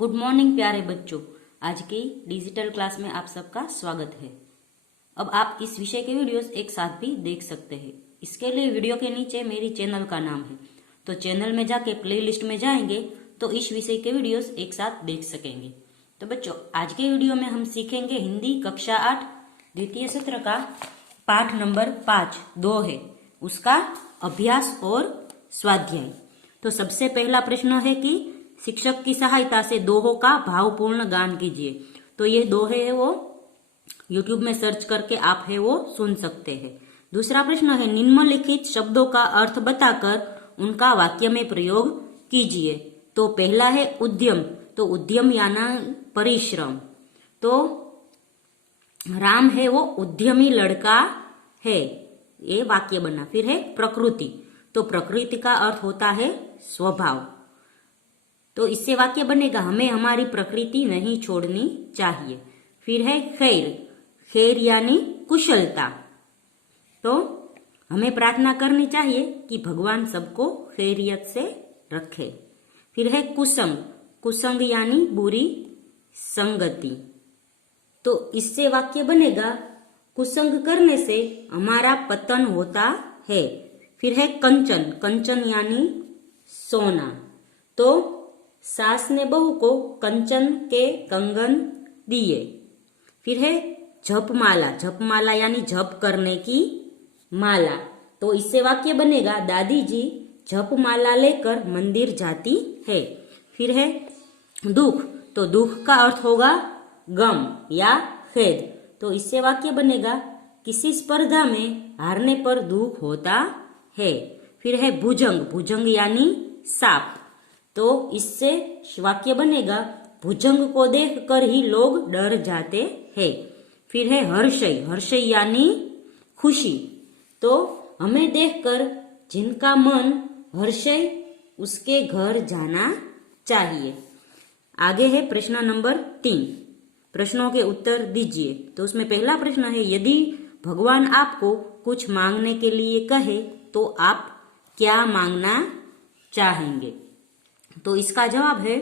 Good morning प्यारे बच्चों। आज की डिजिटल क्लास में आप सबका स्वागत है। अब आप इस विषय के वीडियोस एक साथ भी देख सकते हैं। इसके लिए वीडियो के नीचे मेरी चैनल का नाम है, तो चैनल में जाके प्लेलिस्ट में जाएंगे तो इस विषय के वीडियोस एक साथ देख सकेंगे। तो बच्चों, आज के वीडियो में हम सीखेंगे हिंदी कक्षा 8 द्वितीय सत्र का पाठ नंबर 5 2 है, उसका अभ्यास और स्वाध्याय। तो सबसे पहला प्रश्न है कि शिक्षक की सहायता से दोहों का भावपूर्ण गान कीजिए। तो ये दोहे है वो YouTube में सर्च करके आप है वो सुन सकते हैं। दूसरा प्रश्न है निम्नलिखित शब्दों का अर्थ बताकर उनका वाक्य में प्रयोग कीजिए। तो पहला है उद्यम, तो उद्यम यानी परिश्रम। तो राम है वो उद्यमी लड़का है, ये वाक्य बना। फिर है प्रकृति, तो प्रकृति का अर्थ होता है स्वभाव। तो इससे वाक्य बनेगा हमें हमारी प्रकृति नहीं छोड़नी चाहिए। फिर है खैर, खैर यानी कुशलता। तो हमें प्रार्थना करनी चाहिए कि भगवान सबको खैरियत से रखे। फिर है कुसंग, कुसंग यानी बुरी संगति। तो इससे वाक्य बनेगा कुसंग करने से हमारा पतन होता है। फिर है कंचन, कंचन यानी सोना। तो सास ने बहू को कंचन के कंगन दिए। फिर है जपमाला, जपमाला यानी जप करने की माला। तो इससे वाक्य बनेगा दादी जी जपमाला लेकर मंदिर जाती है। फिर है दुख, तो दुख का अर्थ होगा गम या खेद। तो इससे वाक्य बनेगा किसी स्पर्धा में हारने पर दुख होता है। फिर है भुजंग, भुजंग यानी सांप। तो इससे वाक्य बनेगा भुजंग को देखकर ही लोग डर जाते हैं। फिर है हर्षय, हर्षय यानी खुशी। तो हमें देखकर जिनका मन हर्षय उसके घर जाना चाहिए। आगे है प्रश्न नंबर 3, प्रश्नों के उत्तर दीजिए। तो उसमें पहला प्रश्न है यदि भगवान आपको कुछ मांगने के लिए कहे तो आप क्या मांगना चाहेंगे? तो इसका जवाब है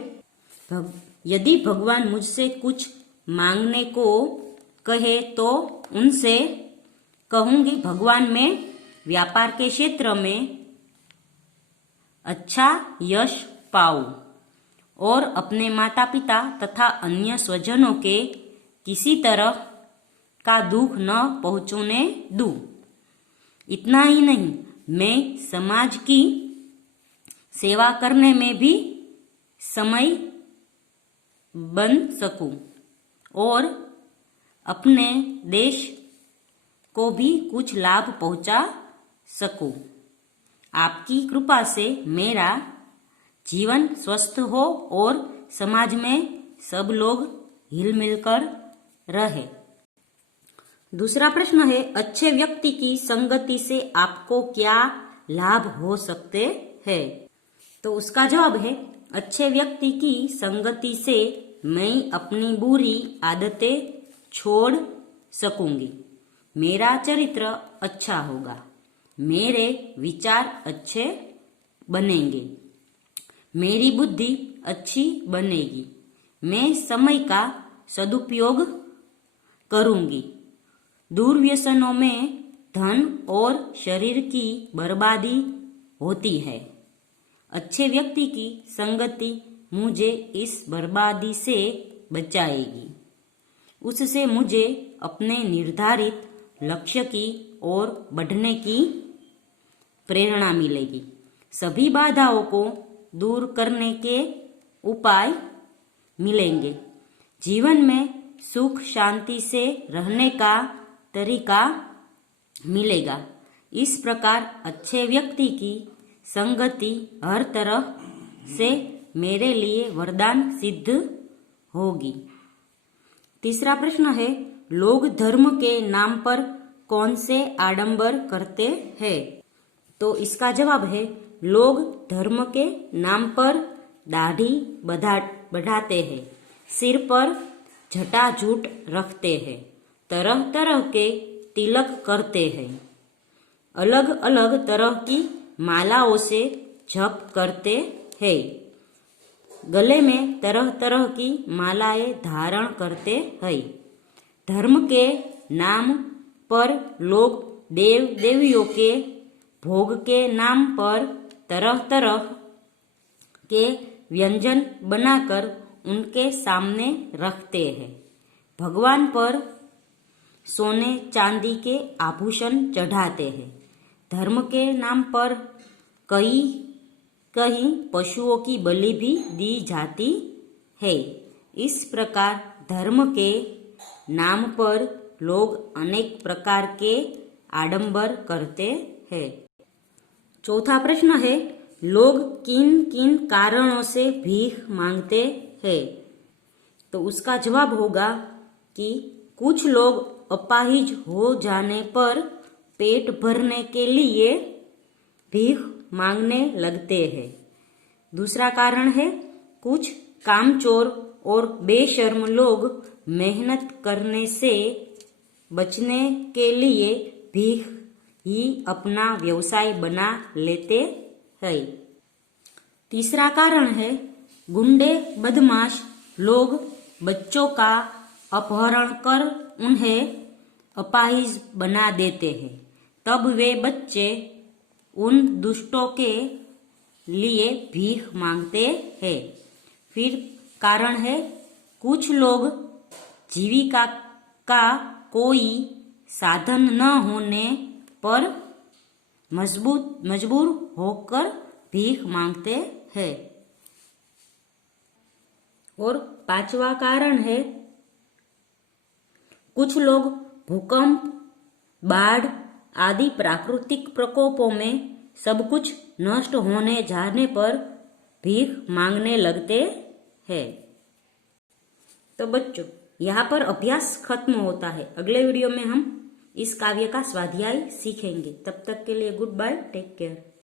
यदि भगवान मुझसे कुछ मांगने को कहे तो उनसे कहूंगी भगवान मैं व्यापार के क्षेत्र में अच्छा यश पाऊं और अपने माता पिता तथा अन्य स्वजनों के किसी तरह का दुख न पहुंचने दूं। इतना ही नहीं, मैं समाज की सेवा करने में भी समय बन सकूं और अपने देश को भी कुछ लाभ पहुंचा सकूं। आपकी कृपा से मेरा जीवन स्वस्थ हो और समाज में सब लोग हिल मिलकर रहे। दूसरा प्रश्न है अच्छे व्यक्ति की संगति से आपको क्या लाभ हो सकते हैं? तो उसका जवाब है अच्छे व्यक्ति की संगति से मैं अपनी बुरी आदतें छोड़ सकूंगी, मेरा चरित्र अच्छा होगा, मेरे विचार अच्छे बनेंगे, मेरी बुद्धि अच्छी बनेगी, मैं समय का सदुपयोग करूंगी, दुर्व्यसनों में धन और शरीर की बर्बादी होती है। अच्छे व्यक्ति की संगति मुझे इस बर्बादी से बचाएगी, उससे मुझे अपने निर्धारित लक्ष्य की ओर बढ़ने की प्रेरणा मिलेगी, सभी बाधाओं को दूर करने के उपाय मिलेंगे, जीवन में सुख शांति से रहने का तरीका मिलेगा। इस प्रकार अच्छे व्यक्ति की संगति हर तरह से मेरे लिए वरदान सिद्ध होगी। तीसरा प्रश्न है लोग धर्म के नाम पर कौन से आडंबर करते हैं? तो इसका जवाब है लोग धर्म के नाम पर दाढ़ी बढ़ाते हैं, सिर पर जटाजूट रखते हैं, तरह तरह के तिलक करते हैं, अलग अलग तरह की मालाओं से जप करते हैं, गले में तरह तरह की मालाएं धारण करते हैं। धर्म के नाम पर लोग देव देवियों के भोग के नाम पर तरह तरह के व्यंजन बनाकर उनके सामने रखते हैं। भगवान पर सोने चांदी के आभूषण चढ़ाते हैं। धर्म के नाम पर कहीं कहीं पशुओं की बलि भी दी जाती है। इस प्रकार धर्म के नाम पर लोग अनेक प्रकार के आडंबर करते हैं। चौथा प्रश्न है, लोग किन किन कारणों से भीख मांगते हैं? तो उसका जवाब होगा कि कुछ लोग अपाहिज हो जाने पर पेट भरने के लिए भीख मांगने लगते हैं। दूसरा कारण है, कुछ कामचोर और बेशर्म लोग मेहनत करने से बचने के लिए भीख ही अपना व्यवसाय बना लेते हैं। तीसरा कारण है, गुंडे बदमाश लोग बच्चों का अपहरण कर उन्हें अपाहिज बना देते हैं। तब वे बच्चे उन दुष्टों के लिए भीख मांगते हैं। फिर कारण है, कुछ लोग जीविका का कोई साधन न होने पर मजबूर होकर भीख मांगते हैं। और पांचवा कारण है, कुछ लोग भूकंप, बाढ़ आदि प्राकृतिक प्रकोपों में सब कुछ नष्ट होने जाने पर भीख मांगने लगते हैं। तो बच्चों, यहाँ पर अभ्यास खत्म होता है। अगले वीडियो में हम इस काव्य का स्वाध्याय सीखेंगे। तब तक के लिए गुड बाय, टेक केयर।